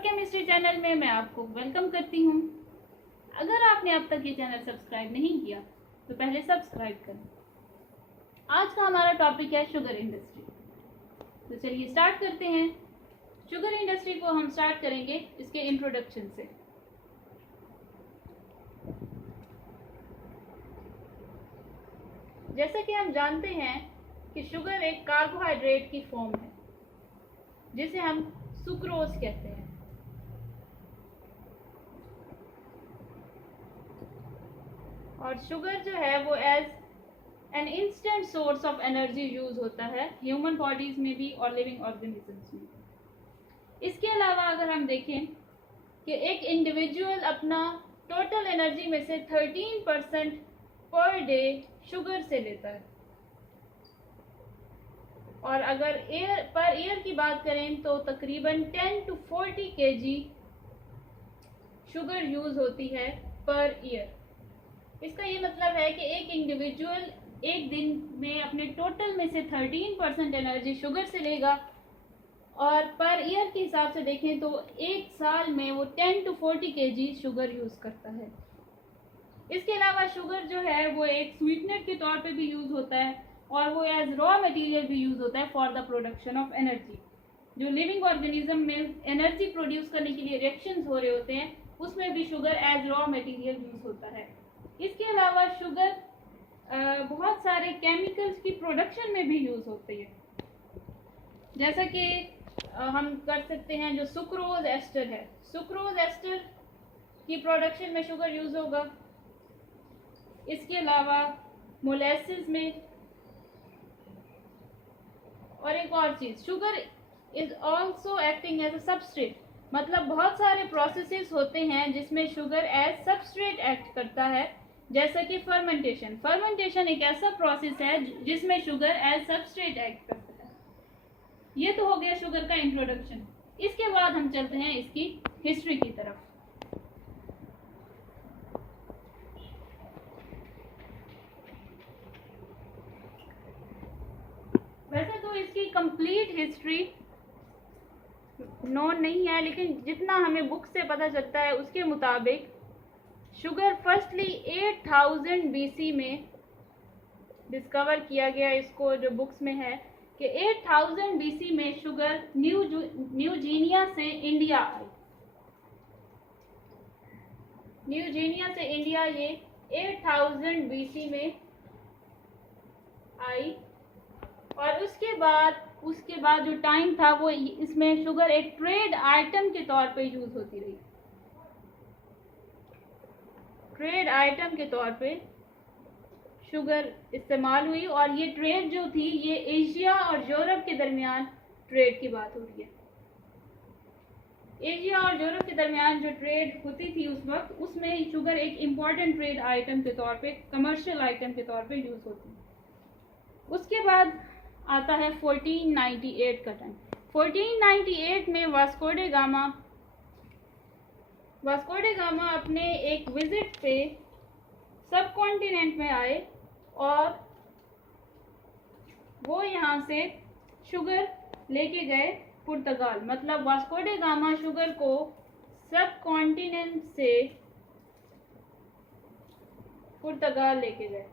Chemistry channel में मैं आपको वेलकम करती हूँ। अगर आपने अब तक ये चैनल सब्सक्राइब नहीं किया तो पहले सब्सक्राइब करें। आज का हमारा टॉपिक है शुगर इंडस्ट्री। तो चलिए स्टार्ट करते हैं। शुगर इंडस्ट्री को हम स्टार्ट करेंगे इसके इंट्रोडक्शन से। जैसा कि हम जानते हैं कि शुगर एक कार्बोहाइड्रेट की फॉर्म है जिसे हम सुक्रोज कहते हैं। और शुगर जो है वो as an instant source of energy use होता है ह्यूमन बॉडीज में भी और लिविंग ऑर्गेनिजम्स में। इसके अलावा अगर हम देखें कि एक इंडिविजुअल अपना टोटल एनर्जी में से 13% पर डे शुगर से लेता है। और अगर पर ईयर की बात करें तो तकरीबन 10 to 40 kg शुगर यूज होती है पर ईयर। इसका ये मतलब है कि एक इंडिविजुअल एक दिन में अपने टोटल में से 13% एनर्जी शुगर से लेगा और पर ईयर के हिसाब से देखें तो एक साल में वो 10 to 40 kg शुगर यूज करता है। इसके अलावा शुगर जो है वो एक स्वीटनर के तौर पे भी यूज होता है और वो एज रॉ मटेरियल भी यूज होता है for the production of energy. जो लिविंग ऑर्गेनिज्म में एनर्जी प्रोड्यूस करने के लिए रिएक्शंस हो रहे होते हैं उसमें भी sugar as raw material use होता है। इसके अलावा शुगर बहुत सारे केमिकल्स की प्रोडक्शन में भी यूज होती है। जैसा कि हम कर सकते हैं जो सुक्रोज एस्टर है, सुक्रोज एस्टर की प्रोडक्शन में शुगर यूज होगा। इसके अलावा मोलेसिस में और एक और चीज, sugar is also acting as a substrate. मतलब बहुत सारे प्रोसेसेस होते हैं जिसमें शुगर एज सबस्ट्रेट एक्ट करता है, जैसा कि फर्मेंटेशन। फर्मेंटेशन एक ऐसा प्रोसेस है जिसमें शुगर एज सबस्ट्रेट एक्ट करता है। ये तो हो गया शुगर का इंट्रोडक्शन। इसके बाद हम चलते हैं इसकी हिस्ट्री की तरफ। वैसे तो इसकी कंप्लीट हिस्ट्री नोन नहीं है, लेकिन जितना हमें बुक से पता चलता है उसके मुताबिक शुगर फर्स्टली 8000 BC में डिस्कवर किया गया। इसको जो बुक्स में है कि 8000 BC में शुगर न्यूजीनिया से इंडिया आई। न्यूजीनिया से इंडिया ये 8000 BC में आई। और उसके बाद जो टाइम था वो इसमें शुगर एक ट्रेड आइटम के तौर पे यूज होती रही। ट्रेड आइटम के तौर पे शुगर इस्तेमाल हुई और ये ट्रेड जो थी ये एशिया और यूरोप के दरमियान ट्रेड की बात हो रही है। एशिया और यूरोप के दरमियान जो ट्रेड होती थी उस वक्त, उसमें शुगर एक इम्पॉर्टेंट ट्रेड आइटम के तौर पे, कमर्शियल आइटम के तौर पे यूज होती। उसके बाद आता है 1498 का टाइम। 1498 में वास्को डे गामा अपने एक विजिट पे सब कॉन्टिनेंट में आए और वो यहाँ से शुगर लेके गए पुर्तगाल। मतलब वास्को डे गामा शुगर को सब कॉन्टिनेंट से पुर्तगाल लेके गए।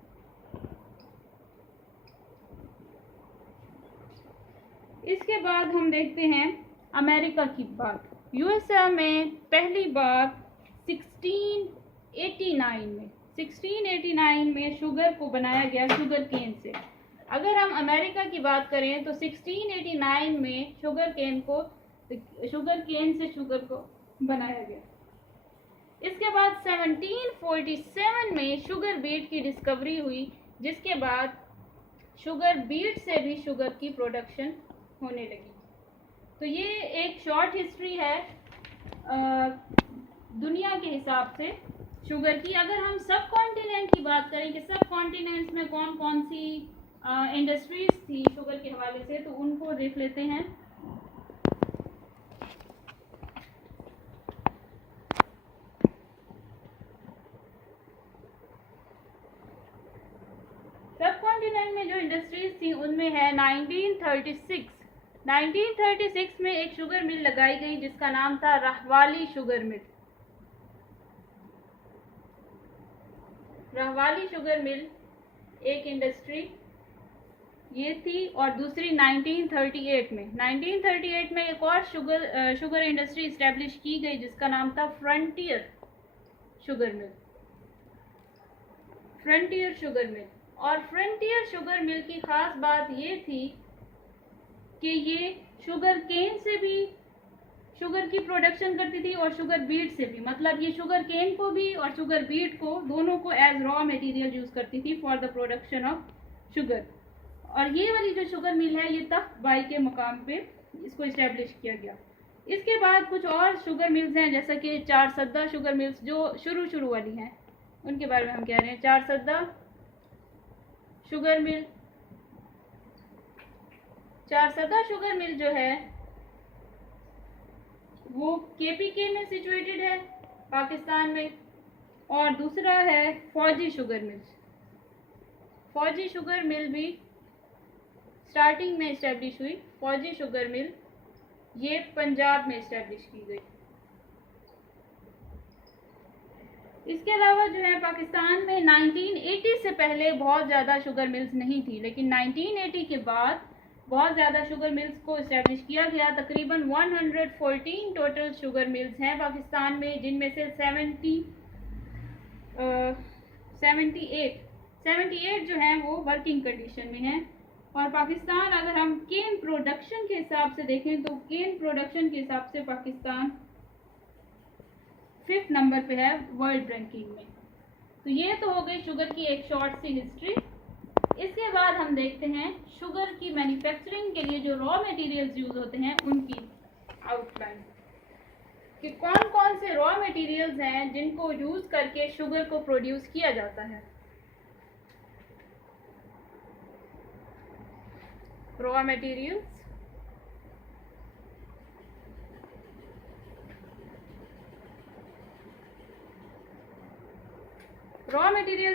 इसके बाद हम देखते हैं अमेरिका की बात। यूएसए में पहली बार 1689 में शुगर को बनाया गया शुगर केन से। अगर हम अमेरिका की बात करें तो 1689 में शुगर केन से शुगर को बनाया गया। इसके बाद 1747 में शुगर बीट की डिस्कवरी हुई, जिसके बाद शुगर बीट से भी शुगर की प्रोडक्शन होने लगी। तो ये एक शॉर्ट हिस्ट्री है दुनिया के हिसाब से शुगर की। अगर हम सब कॉन्टिनेंट की बात करें कि सब कॉन्टिनेंट्स में कौन कौन सी इंडस्ट्रीज थी शुगर के हवाले से, तो उनको देख लेते हैं। सब कॉन्टिनेंट में जो इंडस्ट्रीज थी उनमें है 1936 1936 में एक शुगर मिल लगाई गई जिसका नाम था रहवाली शुगर मिल। रहवाली शुगर मिल एक इंडस्ट्री ये थी। और दूसरी 1938 में एक और शुगर इंडस्ट्री इस्टेब्लिश की गई जिसका नाम था फ्रंटियर शुगर मिल। और फ्रंटियर शुगर मिल की खास बात ये थी कि ये शुगर केन से भी शुगर की प्रोडक्शन करती थी और शुगर बीट से भी, मतलब ये शुगर केन को भी और शुगर बीट को दोनों को एज रॉ मटेरियल यूज करती थी for the production of sugar. और ये वाली जो शुगर मिल है ये तख्त बाई के मुकाम पे इसको इस्टेब्लिश किया गया। इसके बाद कुछ और शुगर मिल्स हैं जैसा कि चारसद्दा शुगर मिल्स जो शुरू वाली हैं, उनके बारे में हम कह रहे हैं। चारसद्दा शुगर मिल जो है वो केपीके में सिचुएटेड है पाकिस्तान में। और दूसरा है फौजी शुगर मिल भी स्टार्टिंग में इस्टेब्लिश हुई। फौजी शुगर मिल ये पंजाब में इस्टेब्लिश की गई। इसके अलावा जो है पाकिस्तान में 1980 से पहले बहुत ज़्यादा शुगर मिल्स नहीं थी, लेकिन 1980 के बाद बहुत ज़्यादा शुगर मिल्स को इस्टेब्लिश किया गया। तकरीबन 114 टोटल शुगर मिल्स हैं पाकिस्तान में, जिनमें से 78 जो हैं वो वर्किंग कंडीशन में हैं। और पाकिस्तान अगर हम केन प्रोडक्शन के हिसाब से देखें तो केन प्रोडक्शन के हिसाब से पाकिस्तान 5th नंबर पे है वर्ल्ड रैंकिंग में। तो ये तो हो गई शुगर की एक शॉर्ट सी हिस्ट्री। इसके बाद हम देखते हैं शुगर की मैन्युफैक्चरिंग के लिए जो रॉ मटेरियल्स यूज होते हैं उनकी आउटलाइन, कि कौन कौन से रॉ मटेरियल्स हैं जिनको यूज करके शुगर को प्रोड्यूस किया जाता है। रॉ मटेरियल्स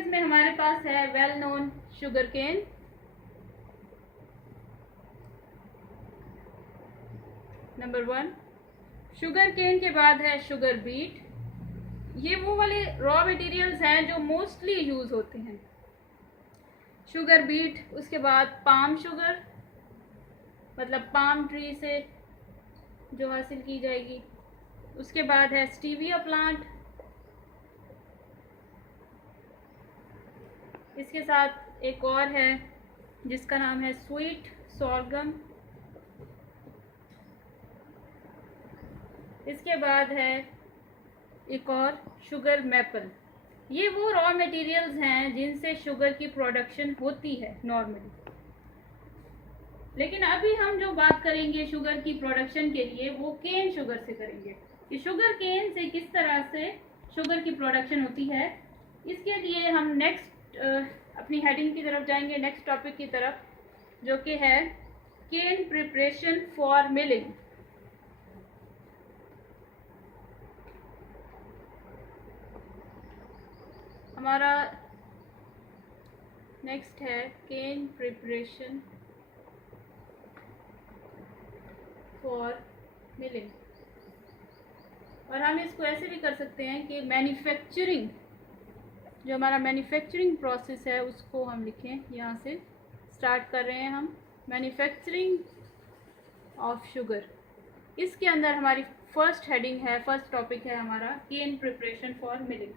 में हमारे पास है well known sugar cane, number 1। Sugar cane के बाद है शुगर बीट। ये वो वाले रॉ मटेरियल्स हैं जो मोस्टली यूज होते हैं। शुगर बीट, उसके बाद पाम शुगर, मतलब पाम ट्री से जो हासिल की जाएगी। उसके बाद है स्टीविया प्लांट, इसके साथ एक और है जिसका नाम है स्वीट सोरगम। इसके बाद है एक और शुगर मैपल। ये वो रॉ मटेरियल्स हैं जिनसे शुगर की प्रोडक्शन होती है नॉर्मली। लेकिन अभी हम जो बात करेंगे शुगर की प्रोडक्शन के लिए वो केन शुगर से करेंगे, कि शुगर केन से किस तरह से शुगर की प्रोडक्शन होती है। इसके लिए हम नेक्स्ट अपनी हेडिंग की तरफ जाएंगे, नेक्स्ट टॉपिक की तरफ, जो कि है केन प्रिपरेशन फॉर मिलिंग। हमारा नेक्स्ट है केन प्रिपरेशन फॉर मिलिंग। और हम इसको ऐसे भी कर सकते हैं कि मैन्युफैक्चरिंग, जो हमारा मैन्युफैक्चरिंग प्रोसेस है उसको हम लिखें। यहाँ से स्टार्ट कर रहे हैं हम मैन्युफैक्चरिंग ऑफ शुगर। इसके अंदर हमारी फर्स्ट हेडिंग है, फर्स्ट टॉपिक है हमारा केन प्रिपरेशन फॉर मिलिंग।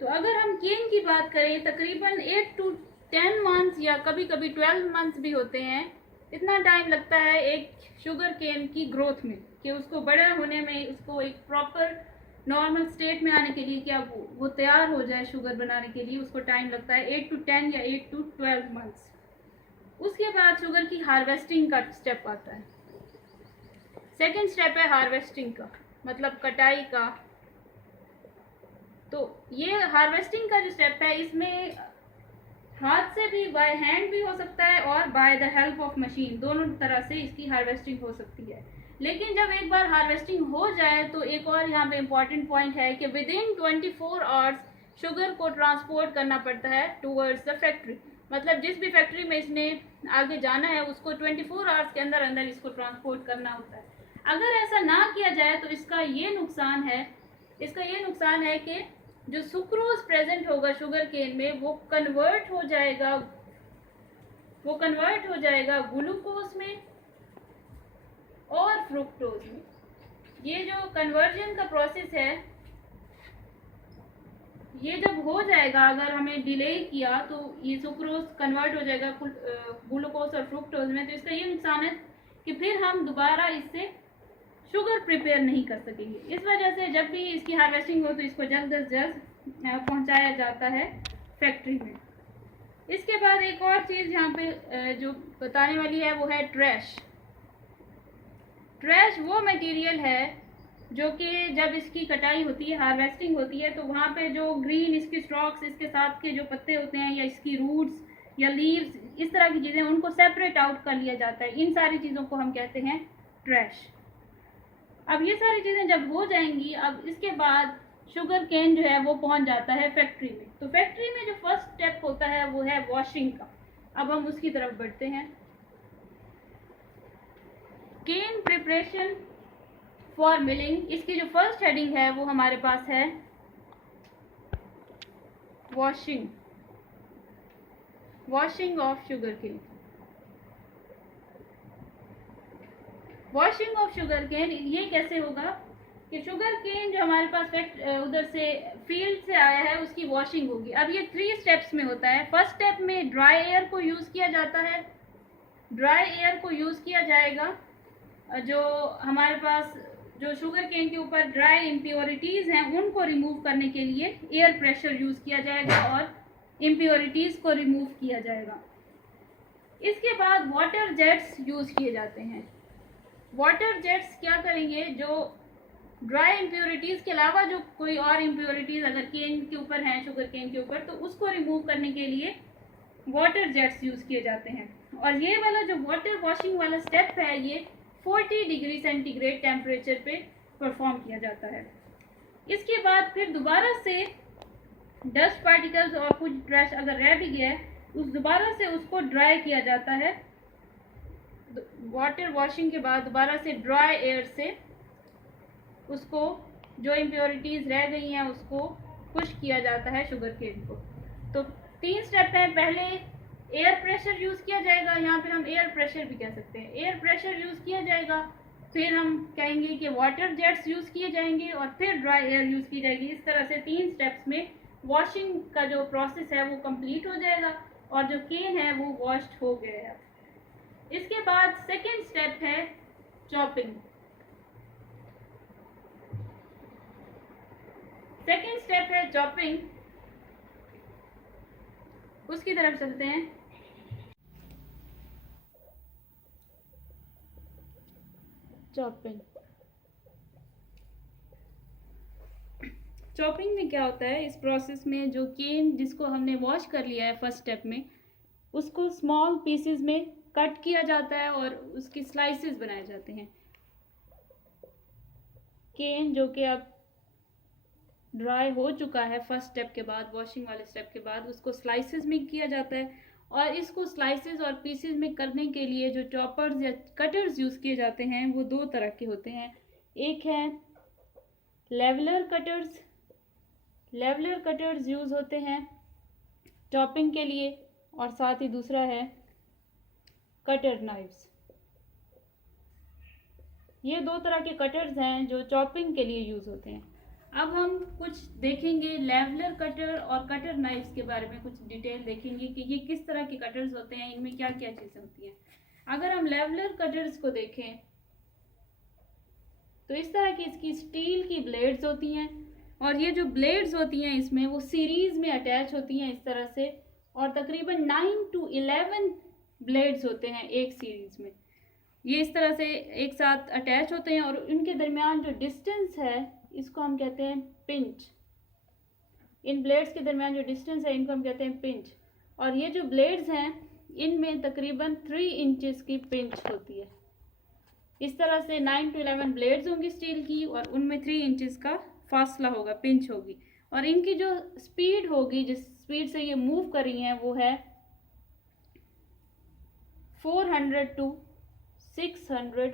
तो अगर हम केन की बात करें, तकरीबन 8 to 10 मंथ्स या कभी कभी 12 मंथ्स भी होते हैं, इतना टाइम लगता है एक शुगर केन की ग्रोथ में, कि उसको बड़ा होने में, उसको एक प्रॉपर नॉर्मल स्टेट में आने के लिए, क्या वो तैयार हो जाए शुगर बनाने के लिए, उसको टाइम लगता है 8 to 10 या 8 to 12 मंथ्स। उसके बाद शुगर की हार्वेस्टिंग का स्टेप आता है। सेकेंड स्टेप है हार्वेस्टिंग का, मतलब कटाई का। तो ये हार्वेस्टिंग का जो स्टेप है, इसमें हाथ से भी, बाय हैंड भी हो सकता है और by the help of machine, दोनों तरह से इसकी हार्वेस्टिंग हो सकती है। लेकिन जब एक बार हार्वेस्टिंग हो जाए तो एक और यहाँ पे इम्पॉर्टेंट पॉइंट है कि विद इन 24 आवर्स शुगर को ट्रांसपोर्ट करना पड़ता है टूवर्ड्स द फैक्ट्री। मतलब जिस भी फैक्ट्री में इसने आगे जाना है उसको 24 आवर्स के अंदर अंदर इसको ट्रांसपोर्ट करना होता है। अगर ऐसा ना किया जाए तो इसका ये नुकसान है कि जो सुक्रोज प्रेजेंट होगा शुगर केन में वो कन्वर्ट हो जाएगा ग्लूकोज में और फ्रुक्टोज में। ये जो कन्वर्जन का प्रोसेस है ये जब हो जाएगा, अगर हमें डिले किया तो ये सुक्रोज कन्वर्ट हो जाएगा ग्लूकोज और फ्रुक्टोज में। तो इसका ये नुकसान है कि फिर हम दोबारा इससे शुगर प्रिपेयर नहीं कर सकेंगे। इस वजह से जब भी इसकी हार्वेस्टिंग हो तो इसको जल्द अज जल्द पहुंचाया जाता है फैक्ट्री में। इसके बाद एक और चीज़ यहाँ पे जो बताने वाली है वो है ट्रैश। ट्रैश वो मटेरियल है जो कि जब इसकी कटाई होती है, हार्वेस्टिंग होती है, तो वहाँ पे जो ग्रीन इसकी स्टॉक्स, इसके साथ के जो पत्ते होते हैं या इसकी रूट्स या लीव्स, इस तरह की चीज़ें, उनको सेपरेट आउट कर लिया जाता है। इन सारी चीज़ों को हम कहते हैं ट्रैश। अब ये सारी चीज़ें जब हो जाएंगी, अब इसके बाद शुगर केन जो है वो पहुंच जाता है फैक्ट्री में। तो फैक्ट्री में जो फर्स्ट स्टेप होता है वो है वॉशिंग का। अब हम उसकी तरफ बढ़ते हैं। केन प्रिपरेशन फॉर मिलिंग, इसकी जो फर्स्ट हेडिंग है वो हमारे पास है washing of sugar cane. Washing of sugar cane ये कैसे होगा कि शुगर केन जो हमारे पास उधर से फील्ड से आया है उसकी वॉशिंग होगी। अब ये 3 स्टेप्स में होता है। फर्स्ट स्टेप में ड्राई एयर को यूज़ किया जाता है। ड्राई एयर को यूज़ किया जाएगा, जो हमारे पास जो शुगर केन के ऊपर ड्राई इम्प्योरिटीज़ हैं उनको रिमूव करने के लिए एयर प्रेशर यूज़ किया जाएगा और इम्प्योरिटीज़ को रिमूव किया जाएगा। इसके बाद वाटर जेट्स यूज़ किए जाते हैं। वाटर जेट्स क्या करेंगे, जो ड्राई इम्प्योरिटीज़ के अलावा जो कोई और इम्प्योरिटीज़ अगर केन के ऊपर हैं, शुगर केन के ऊपर, तो उसको रिमूव करने के लिए वाटर जेट्स यूज़ किए जाते हैं। और ये वाला जो वाटर वॉशिंग वाला स्टेप है ये 40 डिग्री सेंटीग्रेड टेम्परेचर पे परफॉर्म किया जाता है। इसके बाद फिर दोबारा से डस्ट पार्टिकल्स और कुछ ट्रैश अगर रह भी गया है उस दोबारा से उसको ड्राई किया जाता है। वाटर वॉशिंग के बाद दोबारा से ड्राई एयर से उसको जो इम्प्योरिटीज़ रह गई हैं उसको खुश्क किया जाता है शुगर केन को। तो 3 स्टेप हैं। पहले एयर प्रेशर यूज़ किया जाएगा, यहाँ पे हम एयर प्रेशर भी कह सकते हैं। एयर प्रेशर यूज़ किया जाएगा, फिर हम कहेंगे कि वाटर जेट्स यूज़ किए जाएंगे और फिर ड्राई एयर यूज़ की जाएगी। इस तरह से 3 स्टेप्स में वॉशिंग का जो प्रोसेस है वो कंप्लीट हो जाएगा और जो केन है वो वॉश्ड हो गया है। इसके बाद सेकेंड स्टेप है चॉपिंग। सेकेंड स्टेप है चॉपिंग, उसकी तरफ चलते हैं। चॉपिंग में क्या होता है, इस प्रोसेस में जो केन जिसको हमने वॉश कर लिया है फर्स्ट स्टेप में, उसको स्मॉल पीसेस में कट किया जाता है और उसकी स्लाइसेस बनाए जाते हैं। केन जो कि अब ड्राई हो चुका है फर्स्ट स्टेप के बाद, वॉशिंग वाले स्टेप के बाद, उसको स्लाइसेस में किया जाता है। और इसको स्लाइसेस और पीसेस में करने के लिए जो चॉपर्स या कटर्स यूज़ किए जाते हैं वो 2 तरह के होते हैं। एक है लेवलर कटर्स यूज़ होते हैं चॉपिंग के लिए, और साथ ही दूसरा है कटर नाइफ्स। ये 2 तरह के कटर्स हैं जो चॉपिंग के लिए यूज़ होते हैं। अब हम कुछ देखेंगे लेवलर कटर और कटर नाइफ्स के बारे में, कुछ डिटेल देखेंगे कि ये किस तरह के कटर्स होते हैं, इनमें क्या क्या चीज़ें होती हैं। अगर हम लेवलर कटर्स को देखें तो इस तरह की इसकी स्टील की ब्लेड्स होती हैं और ये जो ब्लेड्स होती हैं इसमें वो सीरीज़ में अटैच होती हैं इस तरह से, और तकरीबन 9 to 11 ब्लेड्स होते हैं एक सीरीज़ में। ये इस तरह से एक साथ अटैच होते हैं और इनके दरमियान जो डिस्टेंस है इसको हम कहते हैं पिंच। इन ब्लेड्स के दरमियान जो डिस्टेंस है इनको हम कहते हैं पिंच। और ये जो ब्लेड्स हैं इनमें तकरीबन 3 इंचेस की पिंच होती है। इस तरह से 9 to 11 ब्लेड्स होंगी स्टील की और उनमें 3 इंचेस का फासला होगा, पिंच होगी। और इनकी जो स्पीड होगी, जिस स्पीड से ये मूव कर रही हैं वो है 400 to 600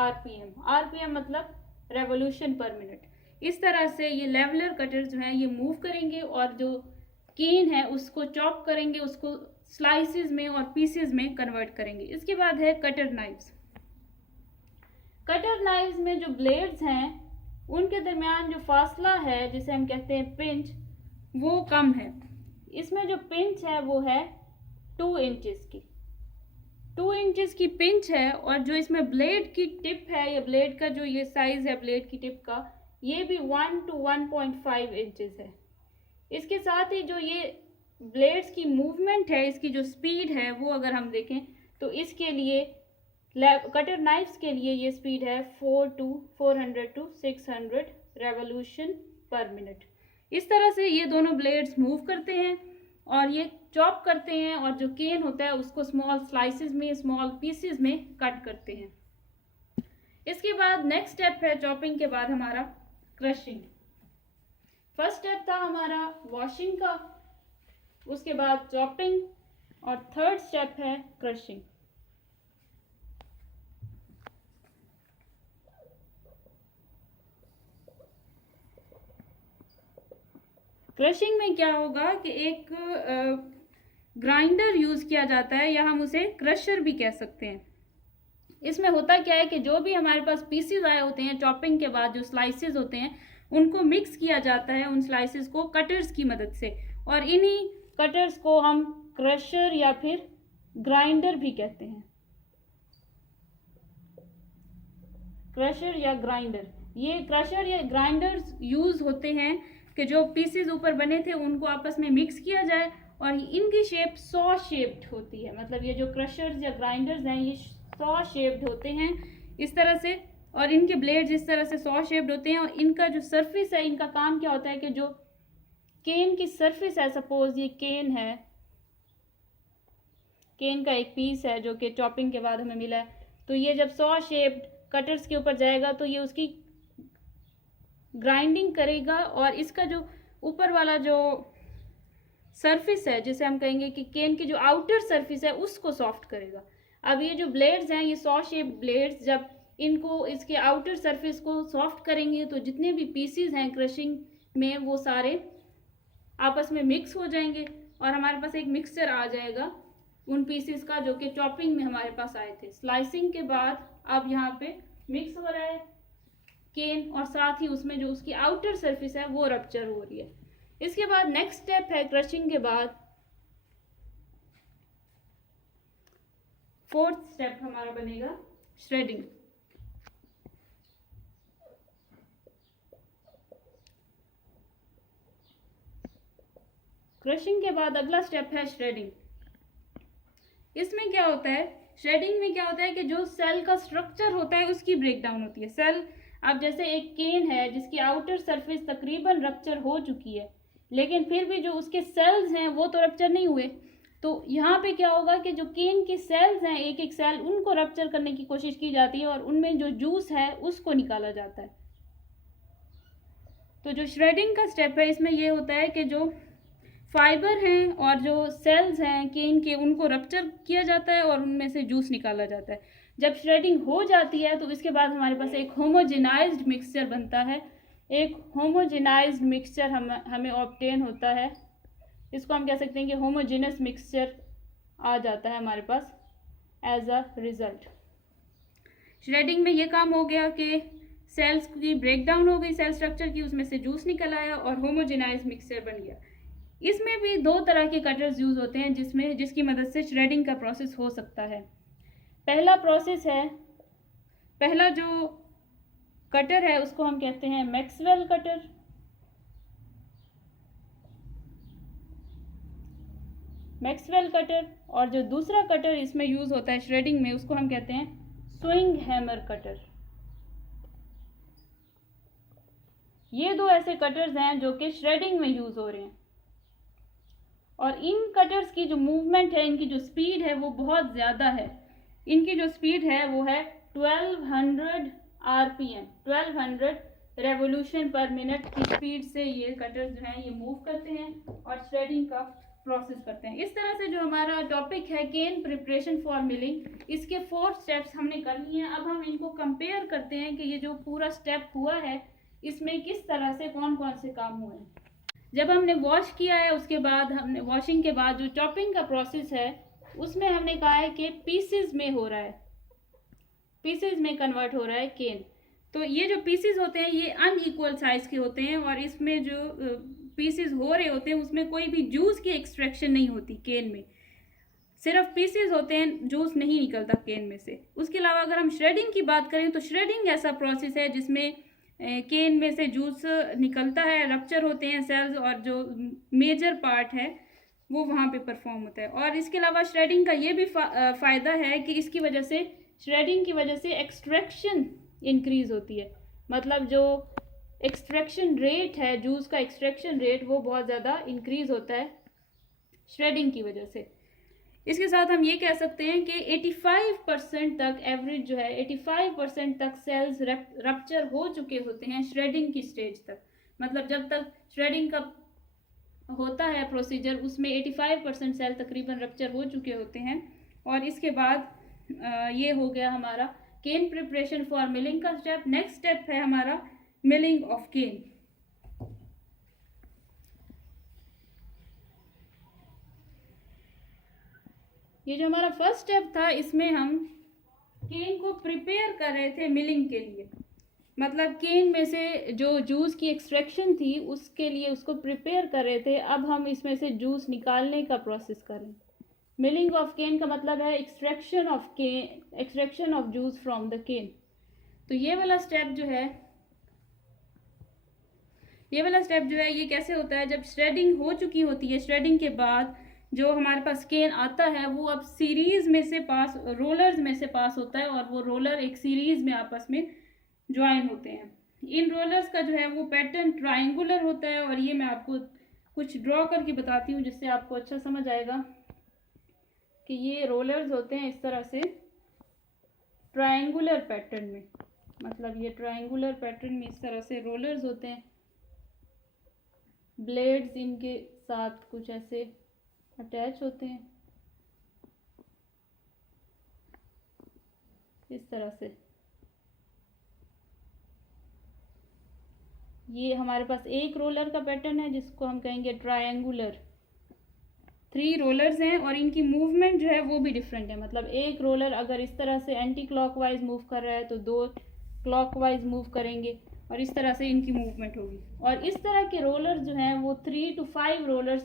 RPM। RPM मतलब रेवोल्यूशन पर मिनट। इस तरह से ये लेवलर कटर जो हैं ये मूव करेंगे और जो केन है उसको चॉप करेंगे, उसको स्लाइसेस में और पीसेस में कन्वर्ट करेंगे। इसके बाद है कटर नाइव्स। कटर नाइव्स में जो ब्लेड्स हैं उनके दरमियान जो फासला है जिसे हम कहते हैं पिंच, वो कम है। इसमें जो पिंच है वो है 2 इंचेस की। 2 इंचेस की पिंच है और जो इसमें ब्लेड की टिप है या ब्लेड का जो ये साइज है ब्लेड की टिप का, ये भी 1 to 1.5 इंचेस है। इसके साथ ही जो ये ब्लेड्स की मूवमेंट है, इसकी जो स्पीड है वो अगर हम देखें तो इसके लिए कटर नाइफ्स के लिए ये स्पीड है 400 to 600 रेवोल्यूशन पर मिनट। इस तरह से ये दोनों ब्लेड्स मूव करते हैं और ये चॉप करते हैं और जो केन होता है उसको स्मॉल स्लाइसेस में, स्मॉल पीसेस में कट करते हैं। इसके बाद नेक्स्ट स्टेप है चॉपिंग के बाद हमारा क्रशिंग। फर्स्ट स्टेप था हमारा वॉशिंग का, उसके बाद चॉपिंग और थर्ड स्टेप है क्रशिंग। क्रशिंग में क्या होगा कि एक ग्राइंडर यूज किया जाता है या हम उसे क्रशर भी कह सकते हैं। इसमें होता क्या है कि जो भी हमारे पास पीसेस आए होते हैं चॉपिंग के बाद, जो स्लाइसेस होते हैं उनको मिक्स किया जाता है उन स्लाइसेस को कटर्स की मदद से, और इन्हीं कटर्स को हम क्रशर या फिर ग्राइंडर भी कहते हैं। क्रशर या ग्राइंडर, ये क्रशर या ग्राइंडर्स यूज होते हैं कि जो पीसेस ऊपर बने थे उनको आपस में मिक्स किया जाए और इनकी शेप सॉ शेप्ड होती है। मतलब ये जो क्रशर्स या ग्राइंडर्स हैं ये सॉ शेप्ड होते हैं इस तरह से, और इनके ब्लेड्स इस तरह से सॉ शेप्ड होते हैं। और इनका जो सरफेस है, इनका काम क्या होता है कि जो केन की सरफेस है, सपोज ये केन है, केन का एक पीस है जो कि चॉपिंग के बाद हमें मिला है, तो ये जब सॉ शेप्ड कटर्स के ऊपर जाएगा तो ये उसकी ग्राइंडिंग करेगा और इसका जो ऊपर वाला जो सरफेस है, जिसे हम कहेंगे कि केन की जो आउटर सरफेस है, उसको सॉफ्ट करेगा। अब ये जो ब्लेड्स हैं, ये सॉ शेप ब्लेड्स, जब इनको इसके आउटर सरफेस को सॉफ्ट करेंगे तो जितने भी पीसेस हैं क्रशिंग में वो सारे आपस में मिक्स हो जाएंगे और हमारे पास एक मिक्सचर आ जाएगा उन पीसेस का जो कि चॉपिंग में हमारे पास आए थे। स्लाइसिंग के बाद अब यहाँ पे मिक्स हो रहा है केन और साथ ही उसमें जो उसकी आउटर सरफेस है वो रप्चर हो रही है। इसके बाद नेक्स्ट स्टेप है क्रशिंग के बाद फोर्थ स्टेप हमारा बनेगा श्रेडिंग। क्रशिंग के बाद अगला स्टेप है श्रेडिंग। इसमें क्या होता है, श्रेडिंग में क्या होता है कि जो सेल का स्ट्रक्चर होता है उसकी ब्रेकडाउन होती है। सेल, अब जैसे एक केन है जिसकी आउटर सरफेस तकरीबन रप्चर हो चुकी है, लेकिन फिर भी जो उसके सेल्स हैं वो तो रप्चर नहीं हुए, तो यहाँ पे क्या होगा कि जो केन के सेल्स हैं, एक एक सेल, उनको रप्चर करने की कोशिश की जाती है और उनमें जो जूस है उसको निकाला जाता है। तो जो श्रेडिंग का स्टेप है इसमें ये होता है कि जो फाइबर हैं और जो सेल्स हैं केन के, उनको रप्चर किया जाता है और उनमें से जूस निकाला जाता है। जब श्रेडिंग हो जाती है तो इसके बाद हमारे पास एक होमोजेनाइज्ड मिक्सचर बनता है। एक होमोजेनाइज्ड मिक्सचर हमें ऑब्टेन होता है, इसको हम कह सकते हैं कि होमोजेनस मिक्सचर आ जाता है हमारे पास एज अ रिजल्ट। श्रेडिंग में ये काम हो गया कि सेल्स की ब्रेकडाउन हो गई, सेल स्ट्रक्चर की, उसमें से जूस निकल आया और होमोजेनाइज्ड मिक्सचर बन गया। इसमें भी दो तरह के कटर्स यूज होते हैं जिसकी मदद से श्रेडिंग का प्रोसेस हो सकता है। पहला प्रोसेस है, पहला जो कटर है उसको हम कहते हैं मैक्सवेल कटर। मैक्सवेल कटर, और जो दूसरा कटर इसमें यूज होता है श्रेडिंग में उसको हम कहते हैं स्विंग हैमर कटर। ये दो ऐसे कटर्स हैं जो कि श्रेडिंग में यूज हो रहे हैं और इन कटर्स की जो मूवमेंट है, इनकी जो स्पीड है वो बहुत ज़्यादा है। इनकी जो स्पीड है वो है 1200 आरपीएम, 1200 रेवोल्यूशन पर मिनट की स्पीड से ये कटर्स जो हैं ये मूव करते हैं और श्रेडिंग का प्रोसेस करते हैं। इस तरह से जो हमारा टॉपिक है केन प्रिपरेशन फॉर मिलिंग, इसके 4 स्टेप्स हमने कर लिए हैं। अब हम इनको कंपेयर करते हैं कि ये जो पूरा स्टेप हुआ है इसमें किस तरह से कौन कौन से काम हुए हैं। जब हमने वॉश किया है उसके बाद हमने वॉशिंग के बाद जो चॉपिंग का प्रोसेस है उसमें हमने कहा है कि पीसेस में हो रहा है, पीसेस में कन्वर्ट हो रहा है केन। तो ये जो पीसेस होते हैं ये अनइक्वल साइज के होते हैं और इसमें जो पीसेस हो रहे होते हैं उसमें कोई भी जूस की एक्सट्रैक्शन नहीं होती केन में, सिर्फ पीसेस होते हैं, जूस नहीं निकलता केन में से। उसके अलावा अगर हम श्रेडिंग की बात करें तो श्रेडिंग ऐसा प्रोसेस है जिसमें केन में से जूस निकलता है, रप्चर होते हैं सेल्स और जो मेजर पार्ट है वो वहाँ पे परफॉर्म होता है। और इसके अलावा श्रेडिंग का ये भी फ़ायदा है कि इसकी वजह से, श्रेडिंग की वजह से एक्सट्रैक्शन इंक्रीज होती है, मतलब जो एक्सट्रैक्शन रेट है, जूस का एक्सट्रैक्शन रेट वो बहुत ज़्यादा इंक्रीज होता है श्रेडिंग की वजह से। इसके साथ हम ये कह सकते हैं कि 85% तक एवरेज जो है 85% तक सेल्स रप्चर हो चुके होते हैं श्रेडिंग की स्टेज तक। मतलब जब तक श्रेडिंग का होता है प्रोसीजर उसमें 85% सेल तकरीबन रप्चर हो चुके होते हैं। और इसके बाद ये हो गया हमारा केन प्रिपरेशन फॉर मिलिंग का स्टेप। नेक्स्ट स्टेप है हमारा मिलिंग ऑफ केन। ये जो हमारा फर्स्ट स्टेप था इसमें हम केन को प्रिपेयर कर रहे थे मिलिंग के लिए, मतलब केन में से जो जूस की एक्सट्रैक्शन थी उसके लिए उसको प्रिपेयर कर रहे थे। अब हम इसमें से जूस निकालने का प्रोसेस करें। मिलिंग ऑफ केन का मतलब है extraction of cane, extraction of juice from the cane. तो ये वाला स्टेप जो है ये कैसे होता है, जब श्रेडिंग हो चुकी होती है, श्रेडिंग के बाद जो हमारे पास केन आता है वो अब सीरीज में से पास, रोलर्स में से पास होता है और वो रोलर एक सीरीज में आपस में ज्वाइन होते हैं। इन रोलर्स का जो है वो पैटर्न ट्रायंगुलर होता है और ये मैं आपको कुछ ड्रॉ करके बताती हूँ जिससे आपको अच्छा समझ आएगा कि ये रोलर्स होते हैं इस तरह से ट्रायंगुलर पैटर्न में, मतलब ये ट्रायंगुलर पैटर्न में इस तरह से रोलर्स होते हैं, ब्लेड्स इनके साथ कुछ ऐसे अटैच होते हैं इस तरह से। ये हमारे पास एक रोलर का पैटर्न है जिसको हम कहेंगे ट्रायंगुलर। 3 रोलर्स हैं और इनकी मूवमेंट जो है वो भी डिफरेंट है, मतलब एक रोलर अगर इस तरह से एंटी क्लॉकवाइज मूव कर रहा है तो 2 क्लॉकवाइज मूव करेंगे और इस तरह से इनकी मूवमेंट होगी। और इस तरह के रोलर जो हैं वो 3 to 5 रोलर्स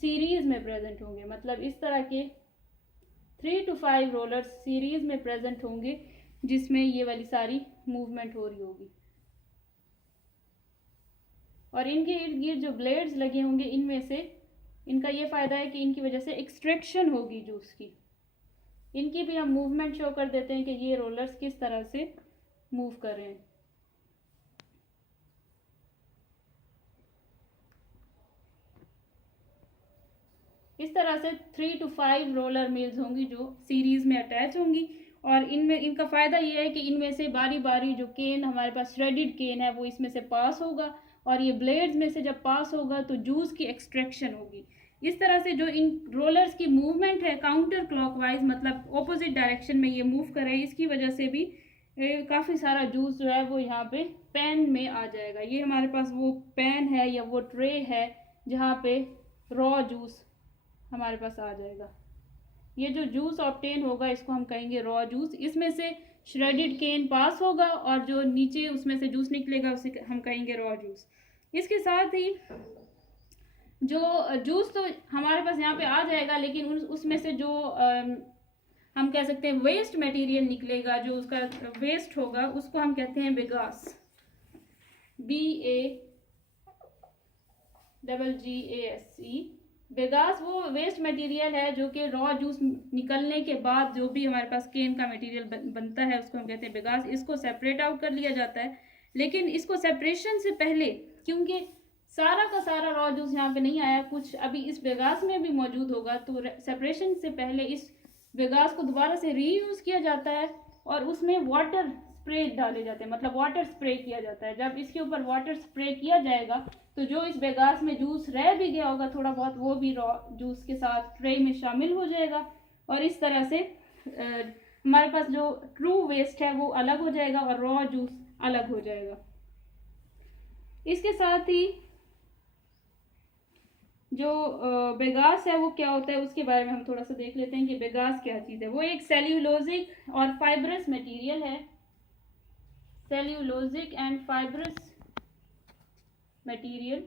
सीरीज में प्रेजेंट होंगे, मतलब इस तरह के 3 to 5 रोलर्स सीरीज में प्रेजेंट होंगे जिसमें ये वाली सारी मूवमेंट हो रही होगी। और इनके इर्द गिर्द जो ब्लेड्स लगे होंगे इनमें से इनका ये फ़ायदा है कि इनकी वजह से एक्सट्रैक्शन होगी जूस की। इनकी भी हम मूवमेंट शो कर देते हैं कि ये रोलर्स किस तरह से मूव कर रहे हैं। इस तरह से 3 to 5 रोलर मिल्स होंगी जो सीरीज में अटैच होंगी और इनमें इनका फ़ायदा ये है कि इनमें से बारी बारी जो केन हमारे पास श्रेडिड केन है वो इसमें से पास होगा और ये ब्लेड्स में से जब पास होगा तो जूस की एक्सट्रैक्शन होगी। इस तरह से जो इन रोलर्स की मूवमेंट है काउंटर क्लॉकवाइज, मतलब ऑपोजिट डायरेक्शन में ये मूव कर रहे हैं, इसकी वजह से भी काफ़ी सारा जूस जो है वो यहाँ पे पैन में आ जाएगा। ये हमारे पास वो पैन है या वो ट्रे है जहाँ पे रॉ जूस हमारे पास आ जाएगा। ये जो जूस ऑब्टेन होगा इसको हम कहेंगे रॉ जूस। इसमें से श्रेडिड केन पास होगा और जो नीचे उसमें से जूस निकलेगा उसे हम कहेंगे रॉ जूस। इसके साथ ही जो जूस तो हमारे पास यहाँ पे आ जाएगा, लेकिन उसमें से जो हम कह सकते हैं वेस्ट मटेरियल निकलेगा, जो उसका वेस्ट होगा उसको हम कहते हैं बेगास, BAGGASE। बेगास वो वेस्ट मटेरियल है जो कि रॉ जूस निकलने के बाद जो भी हमारे पास केन का मटेरियल बनता है उसको हम कहते हैं बेगास। इसको सेपरेट आउट कर लिया जाता है, लेकिन इसको सेपरेशन से पहले, क्योंकि सारा का सारा रॉ जूस यहाँ पे नहीं आया, कुछ अभी इस बेगास में भी मौजूद होगा, तो सेपरेशन से पहले इस बेगास को दोबारा से रीयूज़ किया जाता है और उसमें वाटर स्प्रे डाले जाते हैं, मतलब वाटर स्प्रे किया जाता है। जब इसके ऊपर वाटर स्प्रे किया जाएगा तो जो इस बेगास में जूस रह भी गया होगा थोड़ा बहुत, वो भी रॉ जूस के साथ ट्रे में शामिल हो जाएगा और इस तरह से हमारे पास जो ट्रू वेस्ट है वो अलग हो जाएगा और रॉ जूस अलग हो जाएगा। इसके साथ ही जो बेगास है वो क्या होता है उसके बारे में हम थोड़ा सा देख लेते हैं कि बेगास क्या चीज़ है। वो एक सेल्यूलोजिक और फाइब्रस मटेरियल है, cellulosic and fibrous material.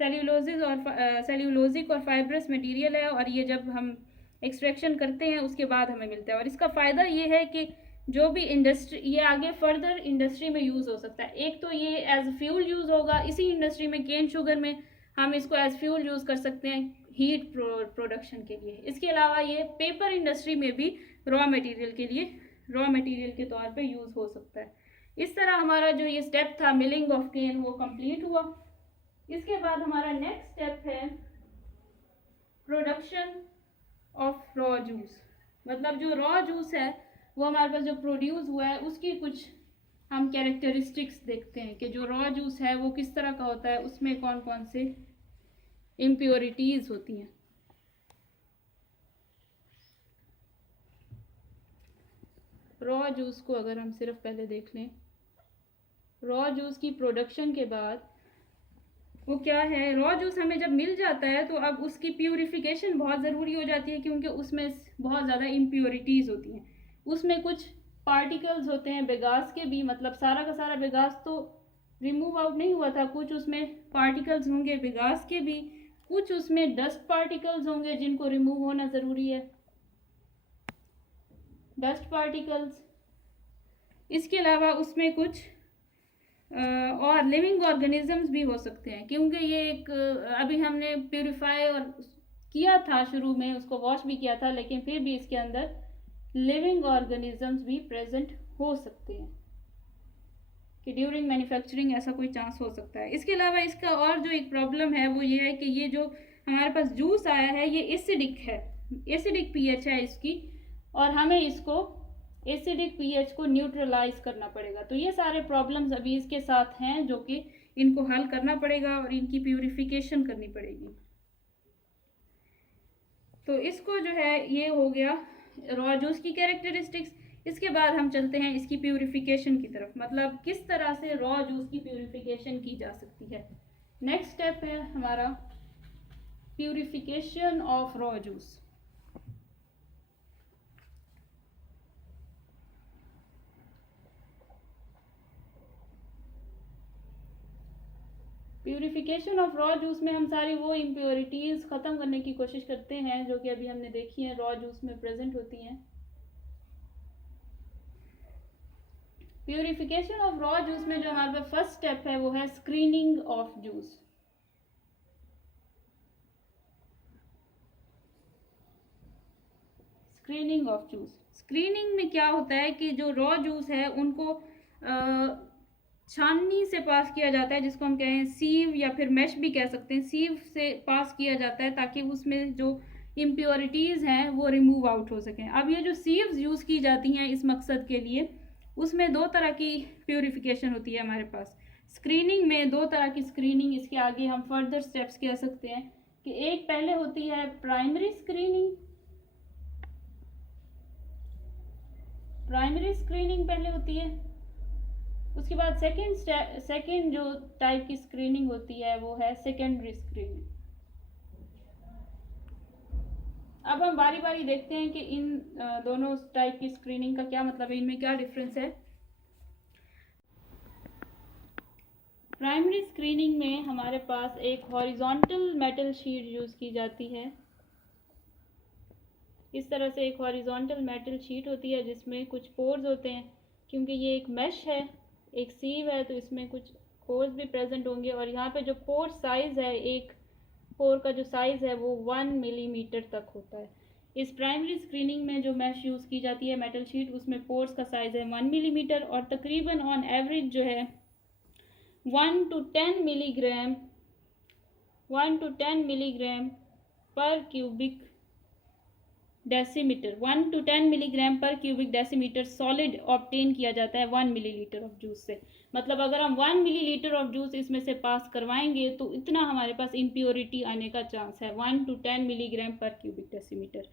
Cellulosic और फाइब्रस मटेरियल है और ये जब हम एक्सट्रैक्शन करते हैं उसके बाद हमें मिलता है। और इसका फ़ायदा ये है कि जो भी इंडस्ट्री, ये आगे फर्दर इंडस्ट्री में यूज़ हो सकता है। एक तो ये एज फ्यूल यूज़ होगा, इसी इंडस्ट्री में केन शुगर में हम इसको एज फ्यूल यूज़ कर सकते हैं हीट प्रोडक्शन के लिए। इसके अलावा ये पेपर इंडस्ट्री में भी रॉ मटेरियल के तौर पे यूज़ हो सकता है। इस तरह हमारा जो ये स्टेप था मिलिंग ऑफ केन वो कंप्लीट हुआ। इसके बाद हमारा नेक्स्ट स्टेप है प्रोडक्शन ऑफ रॉ जूस। मतलब जो रॉ जूस है वो हमारे पास जो प्रोड्यूस हुआ है उसकी कुछ हम कैरेक्टरिस्टिक्स देखते हैं कि जो रॉ जूस है वो किस तरह का होता है, उसमें कौन कौन से इम्प्योरिटीज़ होती हैं। रॉ जूस को अगर हम सिर्फ पहले देख लें, रॉ जूस की प्रोडक्शन के बाद वो क्या है, रॉ जूस हमें जब मिल जाता है तो अब उसकी प्यूरिफिकेशन बहुत ज़रूरी हो जाती है क्योंकि उसमें बहुत ज़्यादा इम्प्योरिटीज़ होती हैं। उसमें कुछ पार्टिकल्स होते हैं बेगास के भी, मतलब सारा का सारा बेगास तो रिमूव आउट नहीं हुआ था, कुछ उसमें पार्टिकल्स होंगे बेगास के भी, कुछ उसमें डस्ट पार्टिकल्स होंगे जिनको रिमूव होना ज़रूरी है, डस्ट पार्टिकल्स। इसके अलावा उसमें कुछ और लिविंग ऑर्गेनिजम्स भी हो सकते हैं क्योंकि ये एक अभी हमने प्यूरिफाई और किया था शुरू में, उसको वॉश भी किया था, लेकिन फिर भी इसके अंदर लिविंग ऑर्गेनिजम्स भी प्रेजेंट हो सकते हैं कि ड्यूरिंग मैन्युफैक्चरिंग ऐसा कोई चांस हो सकता है। इसके अलावा इसका और जो एक प्रॉब्लम है वो ये है कि ये जो हमारे पास जूस आया है ये एसिडिक है, एसिडिक पीएच है इसकी, और हमें इसको एसिडिक पीएच को न्यूट्रलाइज करना पड़ेगा। तो ये सारे प्रॉब्लम्स अभी इसके साथ हैं जो कि इनको हल करना पड़ेगा और इनकी प्यूरिफिकेशन करनी पड़ेगी। तो इसको जो है ये हो गया रॉ जूस की कैरेक्टरिस्टिक्स। इसके बाद हम चलते हैं इसकी प्यूरिफिकेशन की तरफ, मतलब किस तरह से रॉ जूस की प्यूरिफिकेशन की जा सकती है। नेक्स्ट स्टेप है हमारा purification of raw juice. Purification of raw juice में हम सारी वो इम्प्योरिटीज़ ख़त्म करने की कोशिश करते हैं जो कि अभी हमने देखी हैं रॉ जूस में प्रेजेंट होती हैं। प्यूरिफिकेशन ऑफ रॉ जूस में जो हमारे पास फर्स्ट स्टेप है वो है screening of juice. Screening of juice, screening में क्या होता है कि जो रॉ जूस है उनको छाननी से पास किया जाता है, जिसको हम कहें सीव या फिर मैश भी कह सकते हैं। सीव से पास किया जाता है ताकि उसमें जो इम्प्योरिटीज़ हैं वो रिमूव आउट हो सकें। अब ये जो सीव्स यूज़ की जाती हैं इस मकसद के लिए, उसमें दो तरह की प्यूरिफिकेशन होती है हमारे पास। स्क्रीनिंग में दो तरह की स्क्रीनिंग, इसके आगे हम फर्दर स्टेप्स कह सकते हैं कि एक पहले होती है प्राइमरी स्क्रीनिंग। प्राइमरी स्क्रीनिंग पहले होती है, उसके बाद सेकेंड जो टाइप की स्क्रीनिंग होती है वो है सेकेंडरी स्क्रीनिंग। अब हम बारी बारी देखते हैं कि इन दोनों टाइप की स्क्रीनिंग का क्या मतलब है, इनमें क्या डिफरेंस है। प्राइमरी स्क्रीनिंग में हमारे पास एक हॉरिजॉन्टल मेटल शीट यूज़ की जाती है। इस तरह से एक हॉरिजॉन्टल मेटल शीट होती है जिसमें कुछ पोर्स होते हैं, क्योंकि ये एक मैश है, एक सीव है, तो इसमें कुछ पोर्स भी प्रेजेंट होंगे। और यहाँ पे जो पोर साइज़ है, एक पोर का जो साइज़ है वो 1 मिलीमीटर तक होता है। इस प्राइमरी स्क्रीनिंग में जो मैश यूज़ की जाती है मेटल शीट, उसमें पोर्स का साइज़ है 1 मिलीमीटर और तकरीबन ऑन एवरेज जो है 1 to 10 मिलीग्राम पर क्यूबिक डेसीमीटर, 1 to 10 मिलीग्राम पर क्यूबिक डेसीमीटर सॉलिड ऑब्टेन किया जाता है 1 मिलीलीटर ऑफ जूस से। मतलब अगर हम 1 मिलीलीटर ऑफ जूस इसमें से पास करवाएंगे तो इतना हमारे पास इम्प्योरिटी आने का चांस है, 1 to 10 मिलीग्राम पर क्यूबिक डेसीमीटर।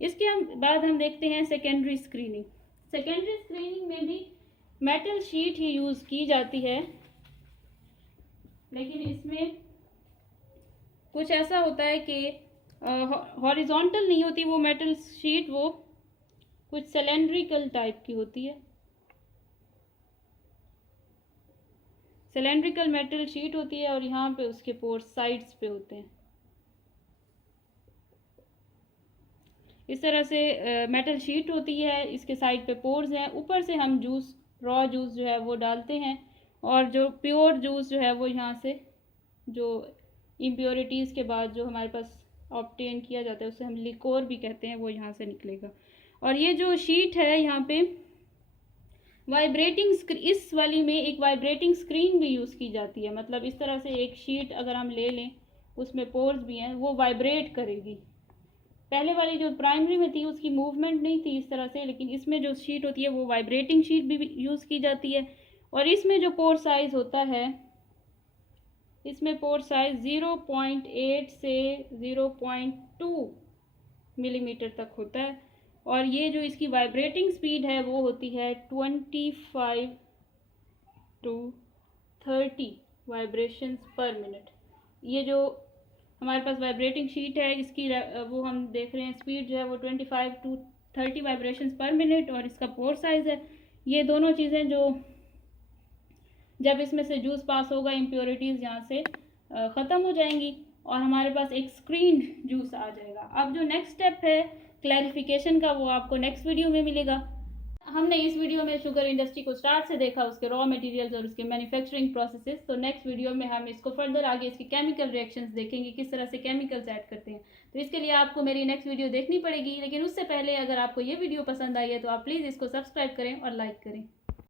इसके बाद हम देखते हैं सेकेंडरी स्क्रीनिंग। सेकेंडरी स्क्रीनिंग में भी मेटल शीट ही यूज़ की जाती है, लेकिन इसमें कुछ ऐसा होता है कि हॉरिजॉन्टल नहीं होती वो मेटल शीट, वो कुछ सिलेंड्रिकल टाइप की होती है। सिलेंड्रिकल मेटल शीट होती है और यहाँ पे उसके पोर्स साइड्स पे होते हैं। इस तरह से मेटल शीट होती है, इसके साइड पे पोर्स हैं। ऊपर से हम जूस, रॉ जूस जो है वो डालते हैं और जो प्योर जूस जो है वो यहाँ से, जो इम्प्योरिटीज़ के बाद जो हमारे पास ऑब्टेन किया जाता है उसे हम लिकोर भी कहते हैं, वो यहाँ से निकलेगा। और ये जो शीट है यहाँ पे वाइब्रेटिंग, इस वाली में एक वाइब्रेटिंग स्क्रीन भी यूज़ की जाती है। मतलब इस तरह से एक शीट अगर हम ले लें, उसमें पोर्स भी हैं, वो वाइब्रेट करेगी। पहले वाली जो प्राइमरी में थी उसकी मूवमेंट नहीं थी इस तरह से, लेकिन इसमें जो शीट होती है वो वाइब्रेटिंग शीट भी यूज़ की जाती है। और इसमें जो पोर साइज़ होता है, इसमें पोर साइज़ 0.8 से 0.2 मिलीमीटर तक होता है। और ये जो इसकी वाइब्रेटिंग स्पीड है वो होती है 25 to 30 वाइब्रेशंस पर मिनट। ये जो हमारे पास वाइब्रेटिंग शीट है इसकी वो हम देख रहे हैं स्पीड जो है वो 25 to 30 वाइब्रेशंस पर मिनट, और इसका पोर साइज़ है। ये दोनों चीज़ें जो जब इसमें से जूस पास होगा, इम्प्योरिटीज़ यहाँ से ख़त्म हो जाएंगी और हमारे पास एक स्क्रीन्ड जूस आ जाएगा। अब जो नेक्स्ट स्टेप है क्लैरिफिकेशन का, वो आपको नेक्स्ट वीडियो में मिलेगा। हमने इस वीडियो में शुगर इंडस्ट्री को स्टार्ट से देखा, उसके रॉ मटेरियल्स और उसके मैन्युफैक्चरिंग प्रोसेसेस। तो नेक्स्ट वीडियो में हम इसको फर्दर आगे इसके केमिकल रिएक्शंस देखेंगे, किस तरह से केमिकल्स ऐड करते हैं। तो इसके लिए आपको मेरी नेक्स्ट वीडियो देखनी पड़ेगी, लेकिन उससे पहले अगर आपको ये वीडियो पसंद आई है तो आप प्लीज़ इसको सब्सक्राइब करें और लाइक करें।